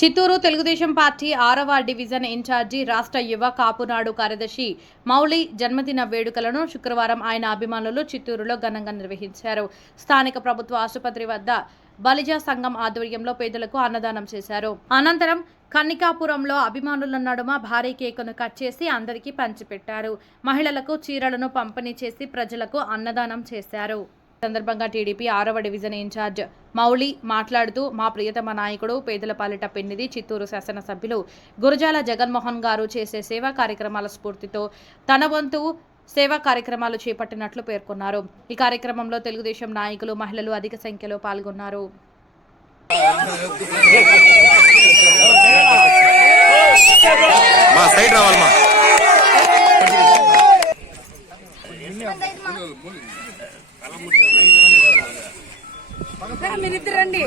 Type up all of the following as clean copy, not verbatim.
Chittoor Telugu Desam party 6వ division incharge రాష్ట్ర యువ కాపునాడు కార్యదర్శి మౌలి జన్మదిన వేడుకలను శుక్రవారం ఆయన అభిమానులు చిత్తూరులో ఘనంగా నిర్వహించారు. స్థానిక ప్రభుత్వ ఆసుపత్రి వద్ద బలిజ సంఘం ఆధ్వర్యంలో పేదలకు అన్నదానం చేశారు. అనంతరం కన్నికాపురంలో అభిమానుల నడుమ భారీ కేకును కట్ చేసి అందరికీ పంచిపెట్టారు. మహిళలకు చీరలను పంపిణీ చేసి ప్రజలకు అన్నదానం చేశారు. సందర్భంగా టీడీపీ 6వ డివిజన్ ఇన్ఛార్జ్ మౌలి మాట్లాడుతూ, మా ప్రియతమ నాయకుడు పేదల పాలిట పెన్నిది చిత్తూరు శాసనసభ్యులు గురజాల జగన్మోహన్ గారు చేసే సేవా కార్యక్రమాల స్ఫూర్తితో తన వంతు సేవా కార్యక్రమాలు చేపట్టినట్లు పేర్కొన్నారు. ఈ కార్యక్రమంలో తెలుగుదేశం నాయకులు, మహిళలు అధిక సంఖ్యలో పాల్గొన్నారు. మీరిద్దరు రండి.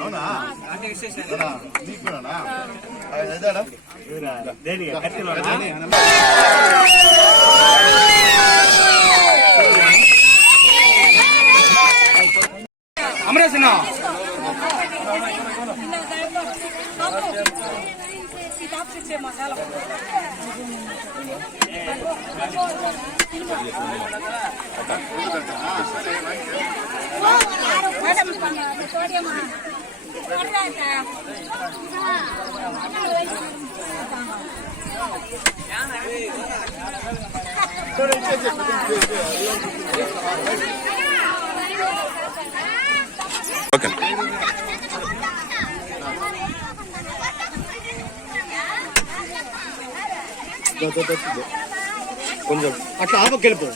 అవునా అమరేసిన మసాలా ఓకే కొంచెం అట్లా ఆపకెళ్ళిపో.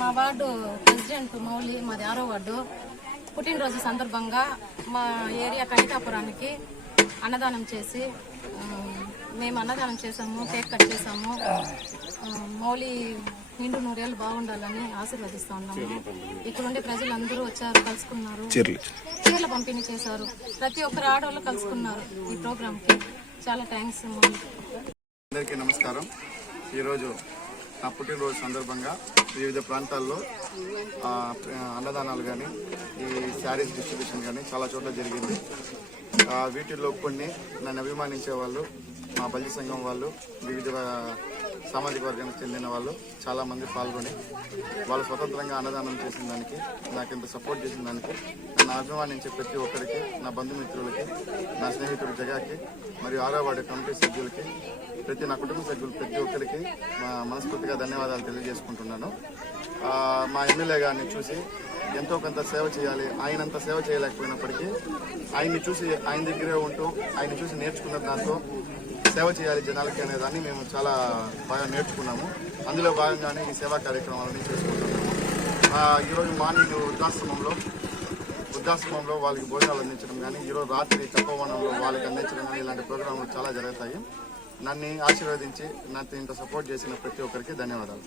మా వార్డు ప్రెసిడెంట్ మౌలి, మాది 6వ వార్డు. పుట్టినరోజు సందర్భంగా మా ఏరియా కనికాపురానికి అన్నదానం చేసి మేము అన్నదానం చేసాము, కేక్ కట్ చేసాము. మౌలి నిండు 100 ఏళ్ళు బాగుండాలని ఆశీర్వదిస్తా ఉన్నాము. ఇక్కడ ఉండే ప్రజలందరూ వచ్చారు, కలుసుకున్నారు, చీరల పంపిణీ చేశారు. ప్రతి ఒక్కరు ఆడవాళ్ళు కలుసుకున్నారు ఈ ప్రోగ్రామ్కి. చాలా థ్యాంక్స్. అందరికీ నమస్కారం. ఈరోజు నా పుట్టినరోజు సందర్భంగా వివిధ ప్రాంతాల్లో అన్నదానాలు కానీ, ఈ శారీస్ డిస్ట్రిబ్యూషన్ కానీ చాలా చోట్ల జరిగింది. వీటిల్లో కొన్ని నన్ను అభిమానించే వాళ్ళు, మా బలిజ సంఘం వాళ్ళు, వివిధ సామాజిక వర్గానికి చెందిన వాళ్ళు చాలామంది పాల్గొని వాళ్ళు స్వతంత్రంగా అన్నదానం చేసిన దానికి, నాకు ఇంత సపోర్ట్ చేసిన దానికి, నన్ను అభిమానించే ప్రతి ఒక్కరికి, నా బంధుమిత్రులకి, నా స్నేహితుడు జగాకి, మరియు 6వ వార్డు కమిటీ సభ్యులకి, నా కుటుంబ సభ్యులు ప్రతి ఒక్కరికి మనస్ఫూర్తిగా ధన్యవాదాలు తెలియజేసుకుంటున్నాను. మా ఎమ్మెల్యే గారిని చూసి ఎంతో కొంత సేవ చేయాలి, ఆయనంత సేవ చేయలేకపోయినప్పటికీ ఆయన్ని చూసి, ఆయన దగ్గరే ఉంటూ ఆయన్ని చూసి నేర్చుకున్న దాంతో సేవ చేయాలి జనాలకి అనేదాన్ని మేము చాలా బాగా నేర్చుకున్నాము. అందులో భాగంగానే ఈ సేవా కార్యక్రమాలని చేసుకుంటున్నాము. ఈరోజు మార్నింగ్ వృద్ధాశ్రమంలో వాళ్ళకి భోజనాలు అందించడం కానీ, ఈరోజు రాత్రి తపోవనంలో వాళ్ళకి అందించడం కానీ, ఇలాంటి ప్రోగ్రాంలు చాలా జరుగుతాయి. నన్ను ఆశీర్వదించి నాకు ఇంత సపోర్ట్ చేసిన ప్రతి ఒక్కరికి ధన్యవాదాలు.